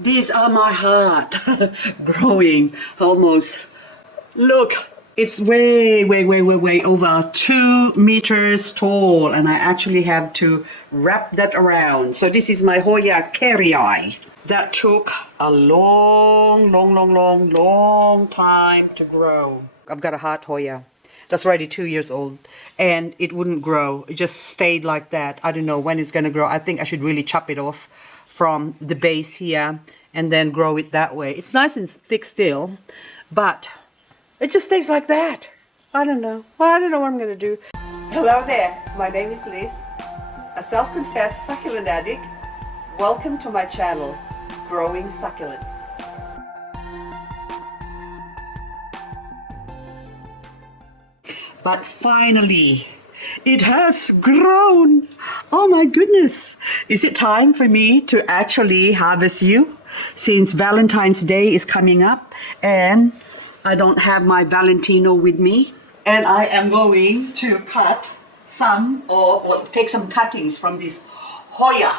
These are my heart growing almost. Look, it's way over 2 meters tall, and I actually have to wrap that around. So this is my Hoya Kerrii. That took a long time to grow. I've got a heart Hoya that's already 2 years old, and it wouldn't grow. It just stayed like that. I don't know when it's gonna grow. I think I should really chop it off from the base here and then grow it that way. It's nice and thick still, but it just stays like that. I don't know. Well, I don't know what I'm gonna do. Hello there. My name is Liz, a self-confessed succulent addict. Welcome to my channel, Growing Succulents. But finally, it has grown. Oh my goodness. Is it time for me to actually harvest you? Since Valentine's Day is coming up and I don't have my Valentino with me. And I am going to cut some or take some cuttings from this Hoya.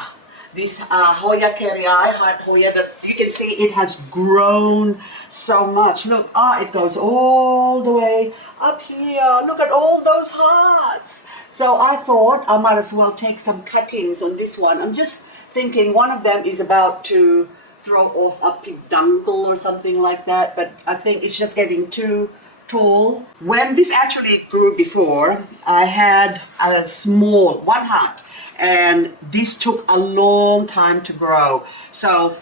This Hoya Kerrii, Heart Hoya, that you can see it has grown so much. Look, it goes all the way up here. Look at all those hearts. So I thought I might as well take some cuttings on this one. I'm just thinking one of them is about to throw off a peduncle or something like that, but I think it's just getting too tall. When this actually grew before, I had a small one heart, and this took a long time to grow. So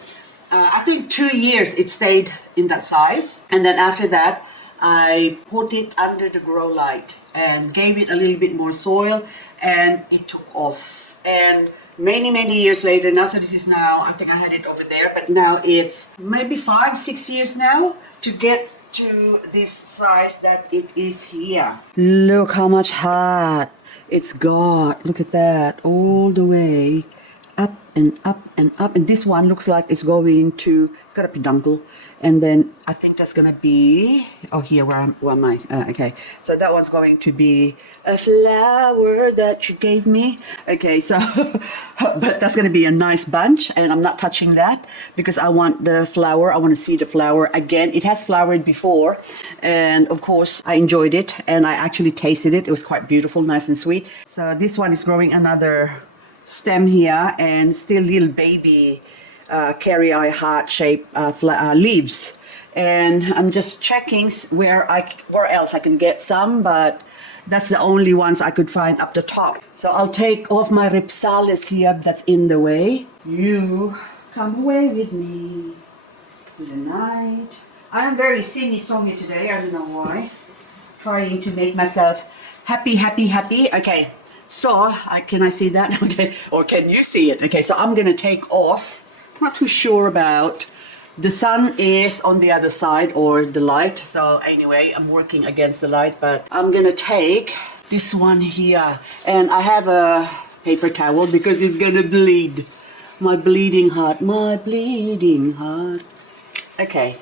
I think 2 years it stayed in that size, and then after that I put it under the grow light and gave it a little bit more soil, and it took off. And many years later now, so this is now, I think I had it over there, but now it's maybe 5-6 years now to get to this size that it is here. Look how much heart it's got. Look at that, all the way up and up and up. And this one looks like it's going to, it's got a peduncle, and then I think that's gonna be, oh here, where am I? Okay, so that one's going to be a flower that you gave me. Okay, so but that's gonna be a nice bunch, and I'm not touching that because I want the flower. I want to see the flower again. It has flowered before, and of course I enjoyed it, and I actually tasted it. It was quite beautiful, nice and sweet. So this one is growing another stem here, and still little baby Kerrii heart shaped leaves, and I'm just checking where else I can get some, but that's the only ones I could find up the top. So I'll take off my Ripsalis here that's in the way. You come away with me tonight. I am very singy-songy today. I don't know why. Trying to make myself happy. Okay, so can I see that? Okay, or can you see it? Okay, so I'm gonna take off. Not too sure about. The sun is on the other side, or the light. So anyway, I'm working against the light, but I'm gonna take this one here, and I have a paper towel because it's gonna bleed. My bleeding heart, my bleeding heart. Okay,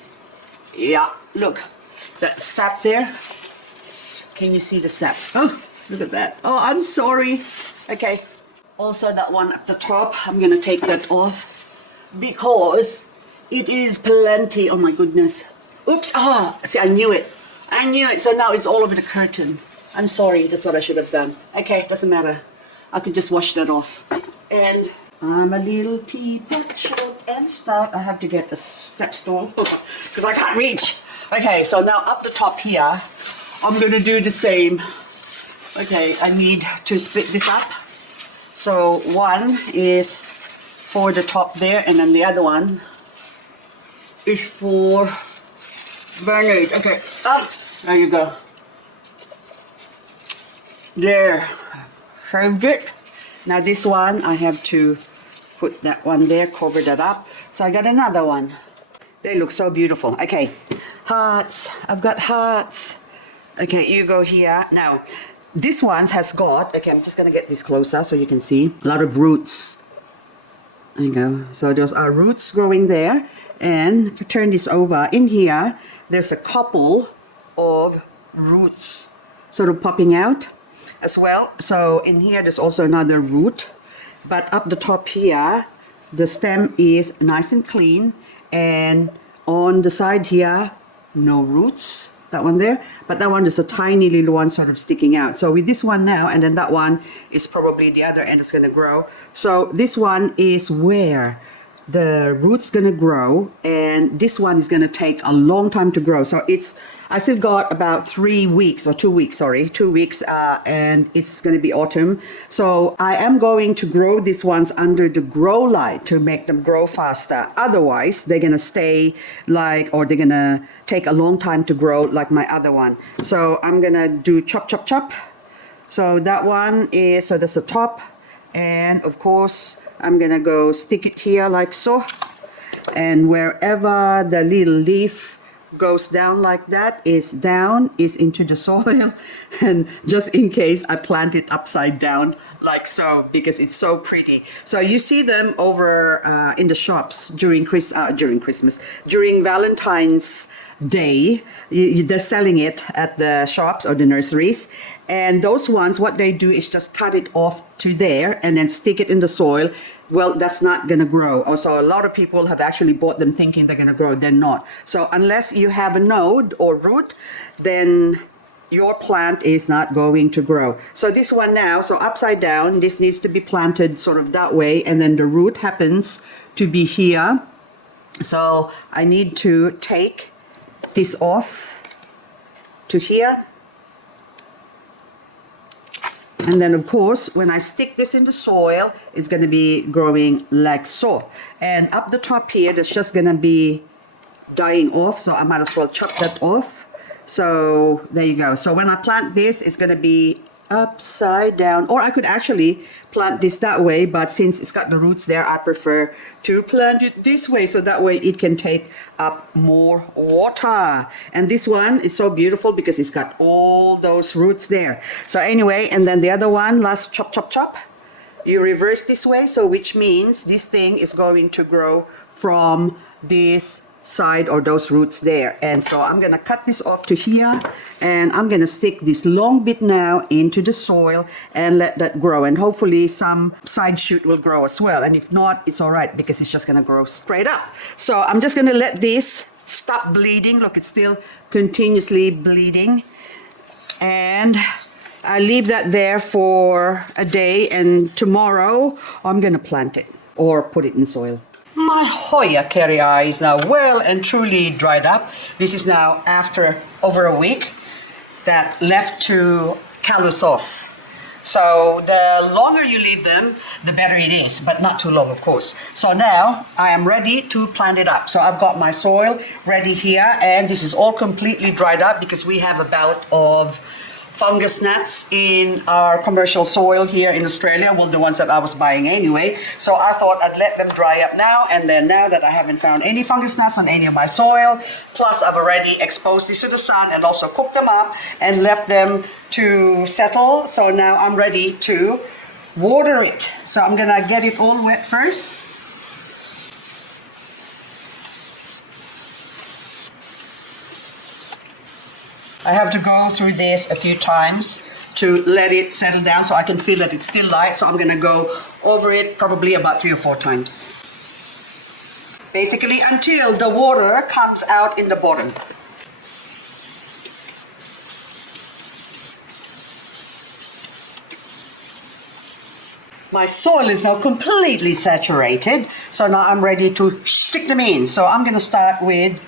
yeah, look, that sap there. Can you see the sap? Oh, look at that. Oh, I'm sorry. Okay, also that one at the top, I'm gonna take that off because it is plenty. Oh my goodness. Oops. See, I knew it. So now it's all over the curtain. I'm sorry. That's what I should have done. Okay, doesn't matter. I could just wash that off. And I'm a little teapot, short and stout. I have to get a step stool because I can't reach. Okay, so now up the top here, I'm going to do the same. Okay, I need to split this up. So one is for the top there, and then the other one is for Bernard. Okay, there you go. There, served it. Now this one, I have to put that one there, cover that up. So I got another one. They look so beautiful. Okay, hearts. I've got hearts. Okay, you go here. Now, this one has got, okay, I'm just gonna get this closer so you can see, a lot of roots. There you go. So those are roots growing there. And if you turn this over, in here, there's a couple of roots sort of popping out as well. So in here, there's also another root. But up the top here, the stem is nice and clean, and on the side here, no roots, that one there, but that one is a tiny little one sort of sticking out. So with this one now, and then that one is probably the other end is going to grow. So this one is where the roots going to grow, and this one is going to take a long time to grow. So I still got about 3 weeks, or 2 weeks, sorry, 2 weeks, and it's going to be autumn. So I am going to grow these ones under the grow light to make them grow faster. Otherwise, they're going to stay like, or they're going to take a long time to grow like my other one. So I'm going to do chop, chop, chop. So that one is, so that's the top. And of course, I'm going to go stick it here like so. And wherever the little leaf goes down like that is into the soil. And just in case, I plant it upside down like so, because it's so pretty. So you see them over in the shops during Christmas, during Valentine's Day. They're selling it at the shops or the nurseries. And those ones, what they do is just cut it off to there and then stick it in the soil. Well, that's not going to grow. Also, a lot of people have actually bought them thinking they're going to grow. They're not. So unless you have a node or root, then your plant is not going to grow. So this one now, so upside down, this needs to be planted sort of that way, and then the root happens to be here. So I need to take this off to here. And then, of course, when I stick this in the soil, it's going to be growing like so. And up the top here, that's just going to be dying off. So I might as well chop that off. So there you go. So when I plant this, it's going to be upside down. Or I could actually plant this that way. But since it's got the roots there, I prefer to plant it this way. So that way it can take up more water. And this one is so beautiful because it's got all those roots there. So anyway, and then the other one, last chop, chop, chop. You reverse this way. So which means this thing is going to grow from this side or those roots there. And so I'm going to cut this off to here, and I'm going to stick this long bit now into the soil and let that grow, and hopefully some side shoot will grow as well. And if not, it's all right because it's just going to grow straight up. So I'm just going to let this stop bleeding. Look, it's still continuously bleeding, and I leave that there for a day, and tomorrow I'm going to plant it or put it in soil. My Hoya Kerrii is now well and truly dried up. This is now after over a week that left to callus off. So the longer you leave them, the better it is, but not too long, of course. So now I am ready to plant it up. So I've got my soil ready here, and this is all completely dried up because we have a bout of fungus gnats in our commercial soil here in Australia, well, the ones that I was buying anyway. So I thought I'd let them dry up now, and then now that I haven't found any fungus gnats on any of my soil, plus I've already exposed this to the sun and also cooked them up and left them to settle. So now I'm ready to water it. So I'm gonna get it all wet first. I have to go through this a few times to let it settle down so I can feel that it's still light. So I'm going to go over it probably about 3 or 4 times. Basically until the water comes out in the bottom. My soil is now completely saturated. So now I'm ready to stick them in. So I'm going to start with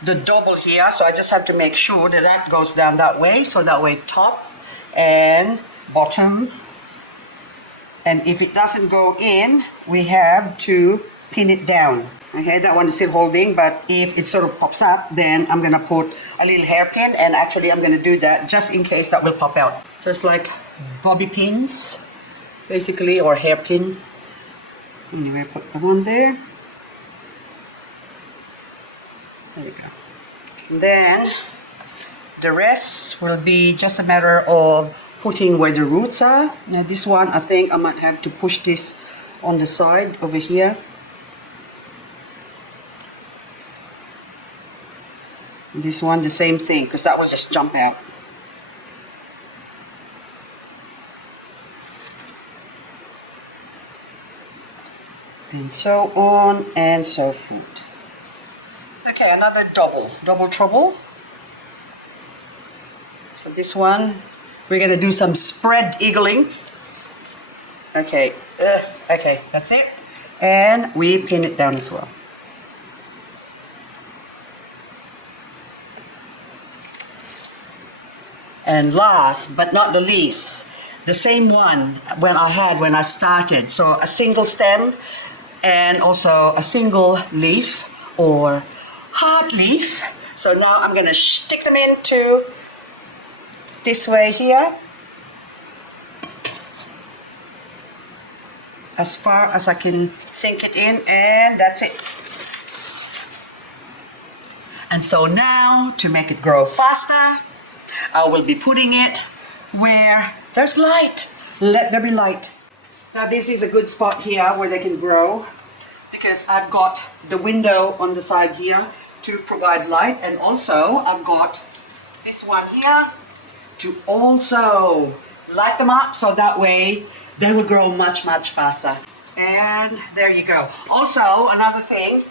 the double here, so I just have to make sure that that goes down that way, so that way top and bottom. And if it doesn't go in, we have to pin it down. Okay, that one is still holding, but if it sort of pops up, then I'm gonna put a little hairpin, and actually I'm gonna do that just in case that will pop out. So it's like bobby pins, basically, or hairpin. Anyway, put them on there. There you go. And then the rest will be just a matter of putting where the roots are. Now this one, I think I might have to push this on the side over here. And this one, the same thing, because that will just jump out. There and so on and so forth. Okay, another double trouble. So this one, we're gonna do some spread eagling. Okay, okay, that's it. And we pin it down as well. And last but not the least, the same one when I started. So a single stem and also a single leaf or heart leaf. So now I'm gonna stick them into this way here, as far as I can sink it in, and that's it. And so now, to make it grow faster, I will be putting it where there's light. Let there be light. Now this is a good spot here where they can grow, because I've got the window on the side here to provide light, and also I've got this one here to also light them up, so that way they will grow much faster. And there you go. Also, another thing,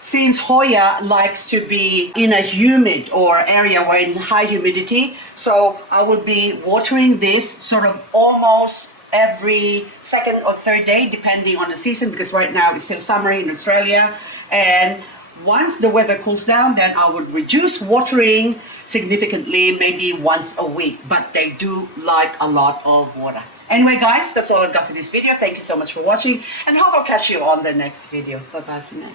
since Hoya likes to be in a humid or area where in high humidity, so I will be watering this sort of almost every second or third day, depending on the season, because right now it's still summer in Australia. And once the weather cools down, then I would reduce watering significantly, maybe once a week, but they do like a lot of water. Anyway guys, that's all I've got for this video. Thank you so much for watching, and hope I'll catch you on the next video. Bye bye for now.